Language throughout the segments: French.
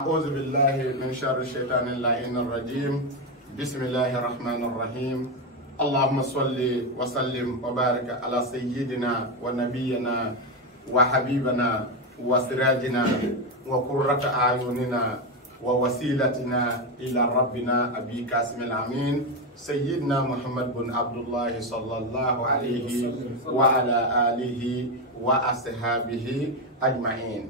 أعوذ بالله من شر الشيطان اللعين الرجيم. بسم الله الرحمن الرحيم. اللهم صل وسلم وبارك على سيدنا ونبينا وحبيبنا وسراجنا وقرة أعيننا ووسيلتنا إلى ربنا أبي قاسم الأمين سيدنا محمد بن عبد الله صلى الله عليه وعلى آله وأصحابه أجمعين.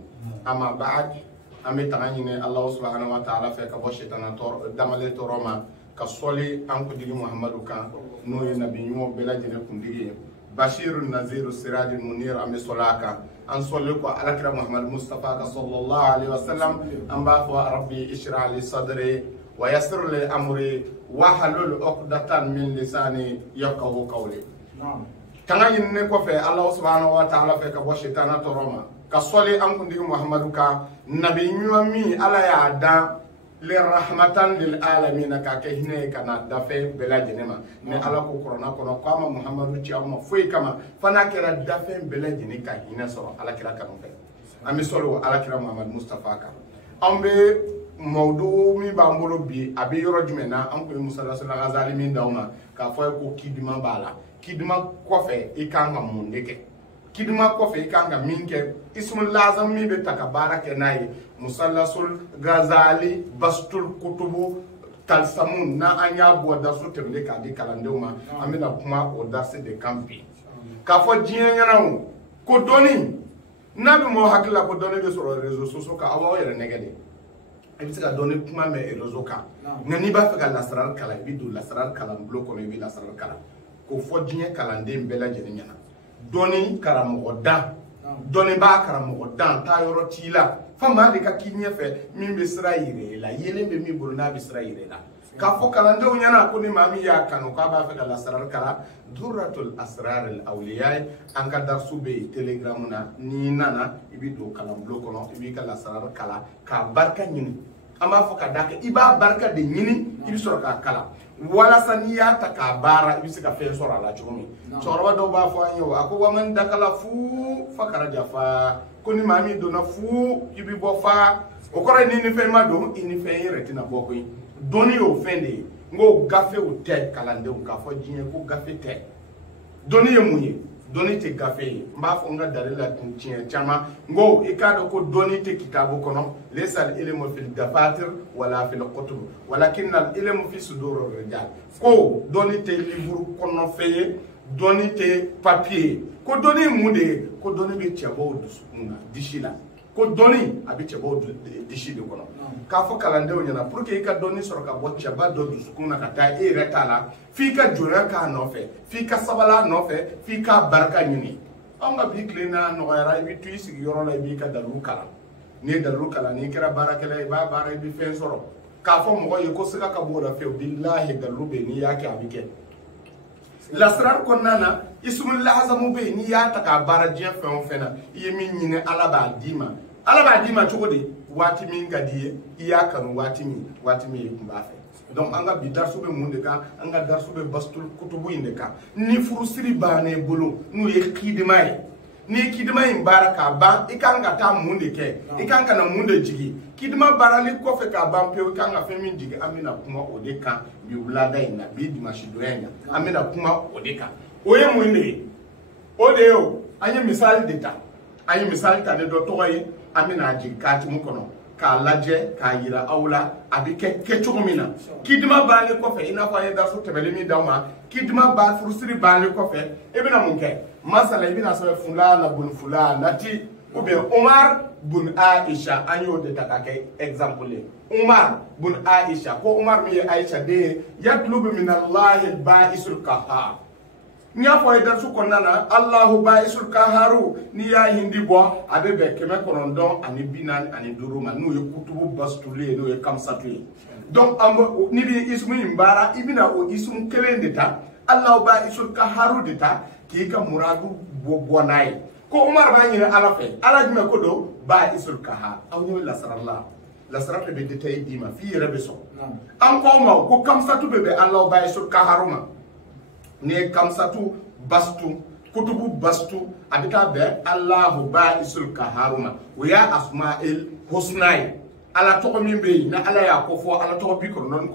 أما بعد Ami tagañine Allah subhanahu wa ta'ala fe ka bo shaytana tor damale toroma ka soli an ko digi Muhammadu kan no ye nabi ñoo bela jene kundigi bashirun nazirus sirajul munir am solaka an soli ko alakira Muhammad Mustafa ka sallallahu alaihi wasallam am ba fa rabbi ishrah li sadri wa yassir li amri wa halul uqdatan min lisani yafqahu qawli. Tagañine ko fe Allah subhanahu wa ta'ala fe ka bo shaytana toroma ka soli an kundi Muhammadu ka nabi nyuami ala ya da li rahmatan lil alamin ka ke hine kana dafe bela jenema ne ala ko korona kono kama Muhammadu ci amma foi kama fana kira dafe bela jeni ka hine so ala kira kanu fe ami solo ala kira Muhammad Mustafa ka ambe mawdu mi ba mbolo bi abi yoro jumena am ko Musa sallallahu alaihi min dawma ka foi ko kidima bala kidima ko fe ikanga mundeke kidima kofe kanga minke ismul lazam mi be takabara ke nayi musallasul ghazali bastul kutubu talsamun na anya bo da su temle ka di kalanduma amina kuma o da se de kampi ka fo jiyen yana ko doni nabi mo hakla ko doni be sur réseaux sociaux ka awa yere negade e bi sika doni kuma me réseaux ka ngani ba fa ka lasrar kala bi do lasrar kala bloko me bi lasrar kala ko fo jiyen kalande mbela jeni nyana doni karamogo dan doni ba karamogo dan ta yoro tila fama de ka kinye fe min be sira yire la yele be mi bolo na be sira yire la ka fo kalande o nyana ko ni mami ya kanu ka ba fe la sarar kala durratul asrar al awliya an ka darsu be telegram na ni nana ibi do kalam bloko no ibi ka la sarar kala ka barka nyini ama fo ka dake iba barka de nyini ibi soro ka kala wala saniya ta ka bara ibi se ka fe soro ala chomi chorwa do ba fo anyo ako waman dakala fu fakara jafa koni mami do na fu ibi bo fa o kore ni ni fe ma do ini fe retina boko yi doni o fende ngo gafe o te kalande o ka fo jinye ko gafe te doni ye munye doni te gafe mba fo nga dalila tinche chama ngo ikado ko doni te kitabu kono lesal ilmu fil dafatir wala fil kutub walakin al ilmu fi sudur rijal ko doni te livre kono feye doni te papier ko doni munde ko doni be chabo dusuna dishila ko doni abi chabo dishide kono ka fo kalande o nyana pour que ka doni soro ka bo chaba do dusuna ka ta e retala fi ka jura ka no fe fi ka sabala no fe fi ka barka nyini anga bi klina no yara bi tu isi yoro la bi ka dalu kala ni dalu kala ni kira barakela ba bara bi fen soro ka fo mo ye ko sika ka bo la fe billahi dalu be ni yake abike lasrar konnana ismul lazamu be ni ya ta ka bara je fe on fena yemi nyine alaba dima chogodi wati min gadiye iya kanu wati mi kumba fe donc anga bi darsu be munde ka anga darsu be bastul kutubu inde ka ni furusiri bane bolo nu ye khidimay ni khidimay baraka ba ikanga ta munde ke ikanga na munde jigi kidima barali ko fe ka ban pe ikanga fe min jigi amina kuma odeka bi ulada ina bi dimashi doyanya amina kuma odeka oye munde odeo anye misal deta anye misal ta ne do toye amina jigi kati mu kono ka laje ka yira awla abi ke chugumina kidima bale ko fe ina fa yeda su tebele mi dawma kidima ba furusiri bale ko fe ibina munke masala ibina so fulana bun fulana ti ou bien Omar bun Aisha anyo de takake exemple Omar bun Aisha ko Omar mi Aisha de yatlubu min Allah al-ba'isul qahhar nya fo ida su konana Allahu ba'isul qaharu ni ya hindi bo abebe keme korondon ani binan ani duruma nu ye kutubu bastule no ye kamsatule donc ambo ni bi ismu imbara ibina o ismu kelendeta Allahu ba'isul qaharu deta ki ka muradu bo nay ko Umar ba nyina ala fe ala jime ko do ba'isul qahar aw ni la sarata be detay dima fi rebe so am ko ma ko kamsatu be Allahu ba'isul qaharuma ne kamsatu bastu kutubu bastu adika be Allahu ba'isul qaharuma wa ya asma'il husnai ala to min be na ala ya ko fo ala to bi ko non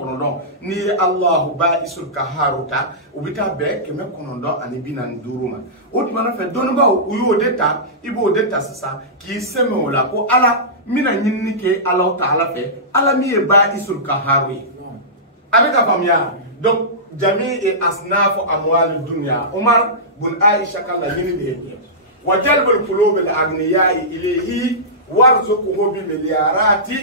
ni Allah ba'isul kaharuta ubita be keme konondo ani binan duruma o di mana fe don ba o yo deta ibo deta sasa ki seme wala ko ala mina nyinni ke Allah ta'ala fe ala mi e ba'isul kaharu avec famia donc jami'i asnaf amwal dunya Umar bin Aisha kala nyini de wa jalbul qulub al aghniya ilayhi warzuquhu bi miliyarati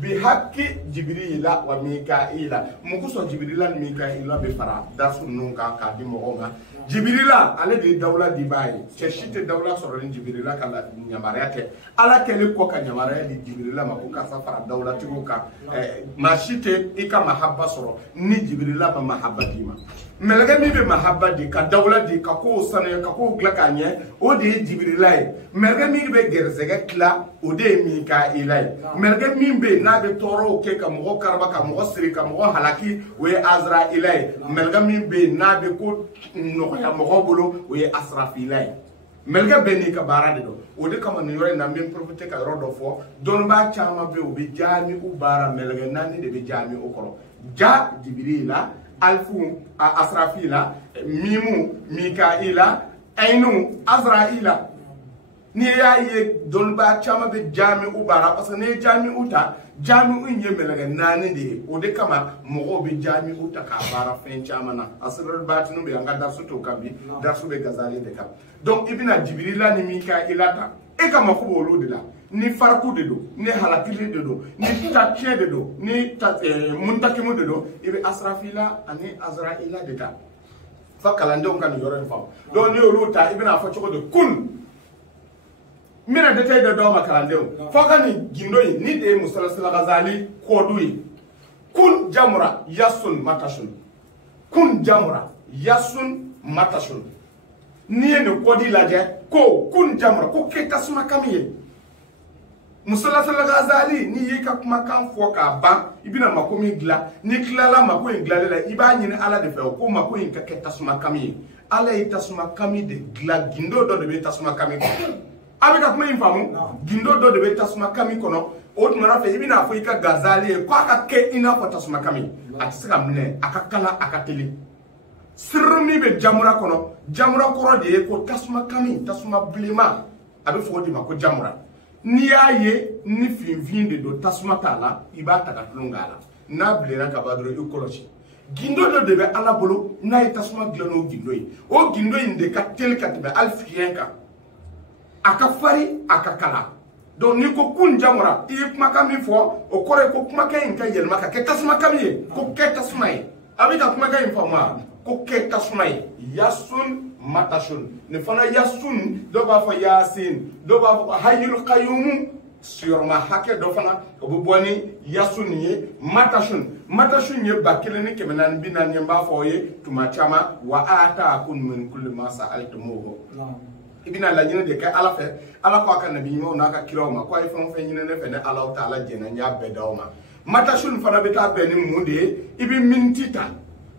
bi haqqi jibrila wa mikaila mukuso jibrila ni mikaila be fara dasu nunka ka di mogonga jibrila ale de dawla di bayi cheshite dawla soro ni jibrila kala nyamarete ala kele ko ka nyamarete di jibrila makuka safara dawla tiguka mashite ika mahabba soro ni jibrila ma mahabba dima melga mi be mahabba di ka dawla di ka ko sane ka ko glaka nye o de jibrila melga mi be gerzega kla o de mikaila melga mi be na be toro ke ka mo karba ka mo siri ka mo halaki we azraila melga mi be na be ko no ya mo bolo we asrafila melga be ni ka bara de do o de kama no yore na min profite ka rodo fo don ba chama be o be jami u bara melga nani de be jami o koro ja jibrila alfu asrafila mimu mikaila ainu azraila ni ya ye don ba chama be jami u bara parce que ne jami uta jami u nye melaga nani de o de kama mo be jami uta ka bara fen chama na asrar batinu be anga darsu to kabi darsu be gazali de kam donc ibina jibrila ni mikaila ta e kama ko bolu de la ni farku de do ni halakile de do ni tatche de do ni muntakimu de do ibe asrafila ani azraila de ta fa kalande on kan yoro fam do ni oluta ibina fa choko de kun mina de tay de do ma kalande fo kan gindo ni de musalsala ghazali kodui kun jamra yasun matashun kun jamra yasun matashun ni ne kodi laje ko kun jamra ko ke kasuma kamiye musalsala ghazali ni yika kuma kan fo ka ba ibina makomi gla ni klala mako ngla la iba nyine ala de fe ko mako in ka ke tasuma kamiye ala itasuma kami de gla gindo do de tasuma kami avec ka kuma infamu gindo do de tasuma kami kono o tumara fe ibina fo ika ghazali ko aka ke ina fo tasuma kami atisaka mne akakala akateli sirmi be jamura kono jamura koro de ko tasuma kami tasuma blima abe fo di mako jamura ni aye ni finfin de do tasuma tala iba takatlungala na blera ka badro ikolochi gindo do de be ala bolo na tasuma glano gindo yi o gindo inde ka tel katbe alfienka akafari akakala donc ni ko kun jamura i kuma kami fo o kore ko kuma kay in kay yelma ka ke tasuma kami ko ke tasuma yi abi ka kuma kay informa ko ke tasuma yi yasun matashun ne fana yasun do ba fo yasin do ba fo hayyul qayyum sur ma hake do fana ko bu boni yasun ye matashun ye bakile ni kemenan binan ye ba fo ye tuma chama wa ata kun min kulli ma sa'altumuhu ibina la nyine de ka ala fe ala ko aka nabi mo na ka kiro ma ko ay fon fe nyine ne fe ne ala taala jena nya be dawma matashun fana be ta be ni munde ibi mintita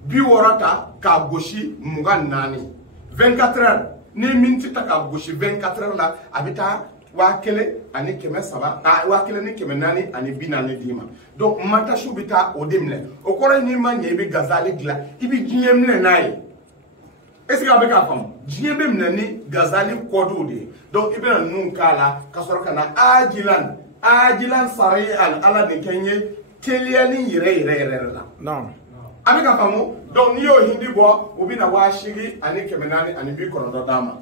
bi worata ka goshi mugan nani 24 heures ni mintita ka goshi 24 heures la abita wakele ani keme saba wakele ni keme nani ani binani dima donc matashu bita odimle okore ni manye ibi gazali gla ibi jiemle nai est-ce que avec afam jiembe mnani gazali kodo de donc ibena nunkala kasor kana ajilan sari'an ala de kenye teliani yire la non avec afamo donc ni yo hindi bo obina washigi ani kemenani ani bi kono do dama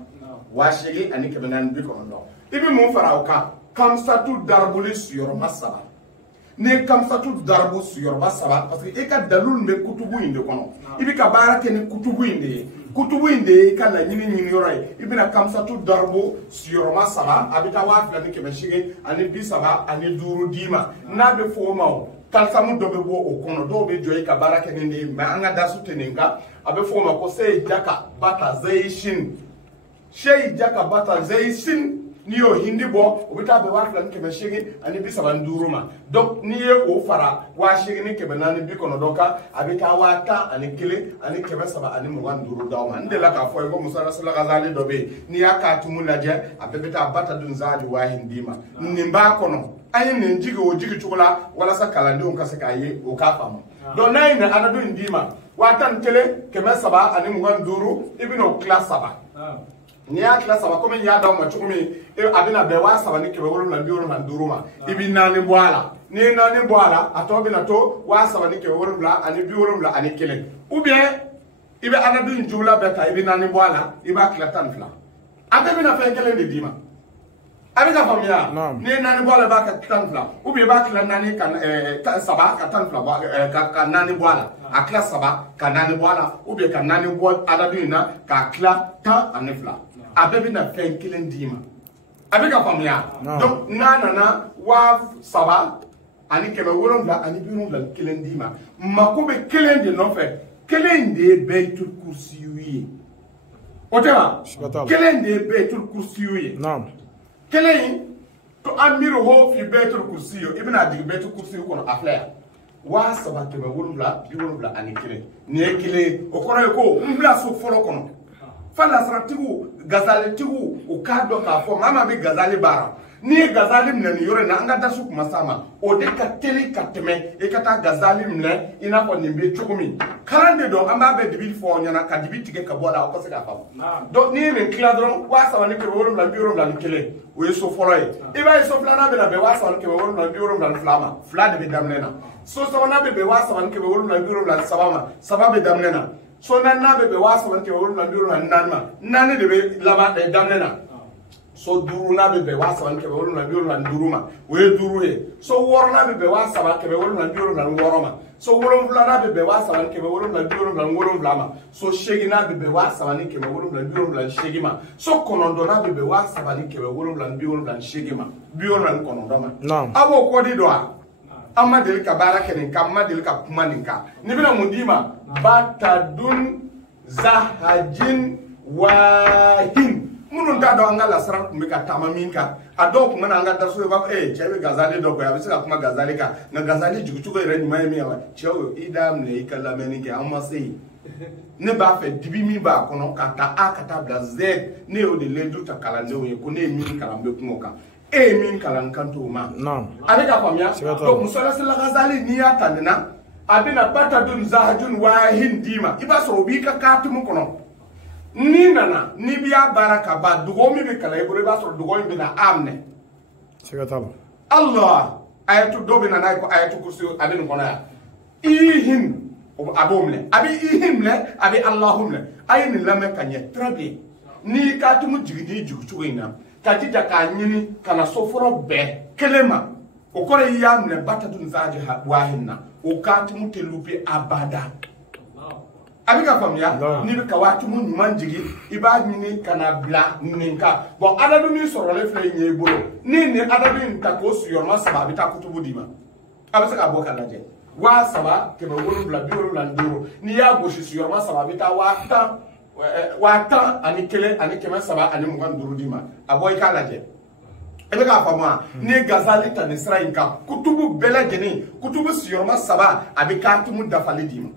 washigi ani kemenani bi kono do ibi mun fara uka kamsatu darbuli sur masaba ne kamsatu darbu sur masaba parce que e ka dalul me kutubu inde kono ibi ka barake ni kutubu inde ka la nyini yoray ibi na kamsatu darbu sur masaba abita wafla ni kemeshige ani bi saba ani duru dima na be fo mawo talsamu do be bo o kono do be joyi ka barake ni ndi ma anga dasu teninga abe fo ma ko sey jaka bata zaishin sey jaka bata zaishin ni yo hindi bo o bita be wa flan ke be shege ani bi saban duruma donc ni ye o fara wa shege ni ke be nani bi kono doka abita wa ta ani kile ani ke be saba ani mugan duru dawma ndela ka fo ko musa rasul ghazali dobe ni yakatumu laje abeta bata dun zaji wa hindima nimba kono ayi nin jigi o jigi chukula wala sa kalande on kase kaye o ka famu don nay na anadu ndima watan tele ke be saba ani mugan duru ibino class saba ni ya class saba comme ya daw ma chukumi abina be wa saba ni ke be wolo na bioro na duruma ibina ni bwala ni na ni bwala atobi na to wa saba ni ke wolo bla ani bioro bla ani kelen ou bien ibe anadu njula beta ibina ni bwala iba klatan fla abe bina fe kelen de dima abe ka famia ni na ni bwala ba ka tan fla ou bien ba klan nani kan saba ka tan fla ka nani bwala a class saba ka nani bwala ou bien ka nani bwala anadu na ka kla ta ani fla abe bina fe kelen dima abe ka famia donc nana wa saba ani kebe wolonfla ani bironfla kelen dima makobe kelen de no fe kelen de beitul kursiyi otema kelen de beitul kursiyi naam kelen to amiru ho fi beitul kursiyi ibna dig beitul kursiyi kono afla wa saba kebe wolonfla bironfla ani kelen ne kelen o kono ko mbla so folo kono fala saratigu gazali tigu o kado ka fo mama bi gazali bara ni gazali mne ni yore na anga dasu kuma sama o de ka teli ka teme e kata gazali mne ina ko nimbe chukumi kalande do amba be dibi fo nyana ka dibi tige ka bola ko se ka fam do ni me kladron wa sa wani ke wolum la bioro la kele o yeso foloy e ba yeso flana be na be wa sa wani ke wolum la bioro la flama flade be damnena so so na be wa sa wani ke wolum la bioro la sabama sababe damnena so nan na be wasa man ke wolu na bioro na nanma nani de be laba de damnena so duru na be wasa man ke wolu na bioro na duruma we duru he so woro na be wasa man ke wolu na bioro na woroma so woro vla na be wasa man ke wolu na bioro na woro vlama so shegi na be wasa man ke wolu na bioro na shegi ma so konondo na be wasa man ke wolu na bioro na shegi ma bioro na konondo ma abo ko di do amma del ka baraka nin ka amma del ka kuma nin ka ni bina mundima batadun zahajin wahin munun da do angala sara kumbe ka tamamin ka ado kuma na anga darso ba chebe gazali do ko ya bisa kuma gazali ka na gazali jugutugo ire ni mai miya chewo idam ne ikala meni ke amma sei ne ba fe dibi mi ba kono kata a kata bla z ne o de ledu ta kala ne o ko ne mi kala mbe kumoka min kalan kanto ma avec la première donc musala sala ghazali ni atandina abina batadun zahajun wahin dima iba so bi ka katumu kono ni nana ni biya baraka ba dugo mi be kala ibure ba so dugo mi na amne sigatalo allah ayatu dobe na nay ko ayatu kursi abin kono ya ihim abomle abi ihimle abi allahumle ayin lame kanye très bien ni katumu jigini juguina kati ka nyini kana soforo be kelema o kore yamne batadun zaji wahinna o kati mutelupe abada abika famia ni be ka watu mun manjigi iba nyini kana bla ninka bon adadu ni soro le fle nye bolo ni adadu nta ko su yorma saba bita kutubu dima abisa ka boka laje wa saba ke be wolu bla bioro la ndoro ni ya goshi su yorma saba bita wata ani kele ani kema saba ani mugan duru dima aboy ka laje ebe ka fama ni gazali ta ni sra inka kutubu bela jeni kutubu siyorma saba abi ka tumu dafali dima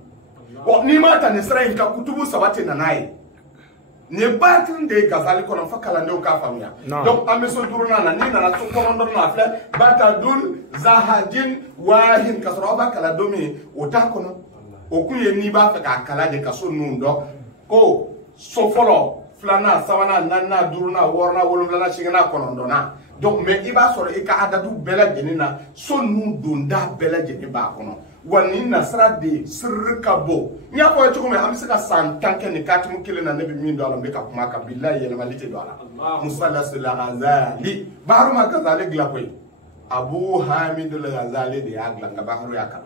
o ni ma ta ni sra inka kutubu saba te nanai ni batin de gazali kono fakala ndo ka famya donc ameso duru nana ni nana to kono ndo na afle batadun zahajin wahin kasro ba kala domi o ta kono o kuye ni ba fa ka kala de kaso nundo ko sofolo flana sabana nanna duruna worna wolulana shigana konondona donc mais iba soro e ka adadu bela jenina sonu donda bela jeniba kono wani nasra de sirkabo nya ko to ko me amisa ka san tanke ni katimu kile na nabi min do ala be ka kuma ka billahi yel malite do ala musalla sallallahu ghazali baru ma kazali glapoy abu hamid al ghazali de agla nga baru yakal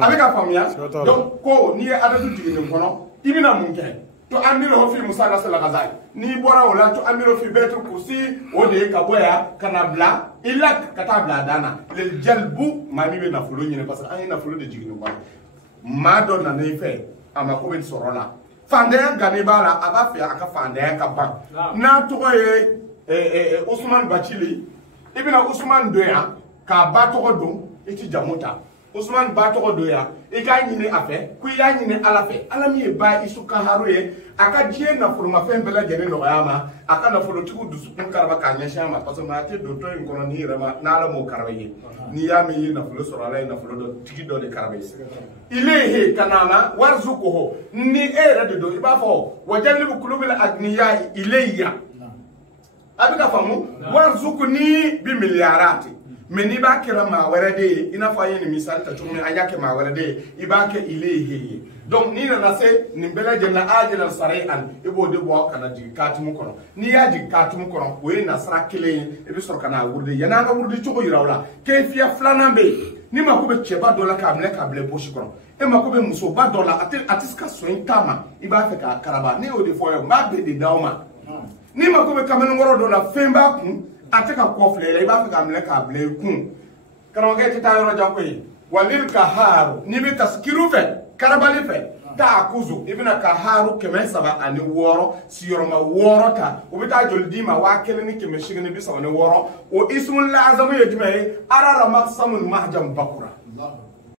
abika famia donc ko ni adadu digini kono ibina munke to amiro fi musala sala ghazali ni bora wala to amiro fi betul kursi o de ka boya kana bla ilak kata bla dana le jalbu mami be na fulo nyine parce que an na fulo de jigino ba ma do na ne fe ama ko ben sorola fande gani bala aba fe aka fande ka ba na to e Ousmane Bachili ibina Ousmane doya ka ba togo don iti jamuta Ousmane ba togo doya e ka nyine afe ku ya nyine ala fe ala mi ba isu ka haruye aka die na furu ma fe bela jene no yama aka na furu tiku dusu kun karaba ka nya shama parce que ma te do to en kono ni rama na ala mo karaye ni ya mi na furu soro ala na furu do tiki do de karabe ilehe kanama warzuquhu ni era de do iba fo wajallibu qulubil agniya ilayya abika famu warzuqni bi miliyarati meni ba kira ma werede ina fa yeni misal ta tumi ayake ma werede ibake ilehe donc ni na se ni bela je na ajila sari'an ibo de bo kana jikati mu kono ni ya jikati mu kono we na sara kile e bi sor kana wurde yana ga wurde chogo yirawla kayfiya flanambe ni ma ko be cheba dola ka amle ka ble boshi kono e ma ko be muso ba dola atiska so intama iba fe ka karaba ni o de fo yo ma be de dauma ni ma ko be kamenu ngoro dola femba kun ateka kofle la iba fe ka amle ka ble kun kana ga tita yoro jankoyi walil kaharu ni be taskiru fe karabali fe ta akuzu ibina kaharu keme saba ani woro siyoroma woro ta ubita joldima wa keleni keme shigini bisa wani woro o ismul lazamu yedime arara maksamun mahjam bakura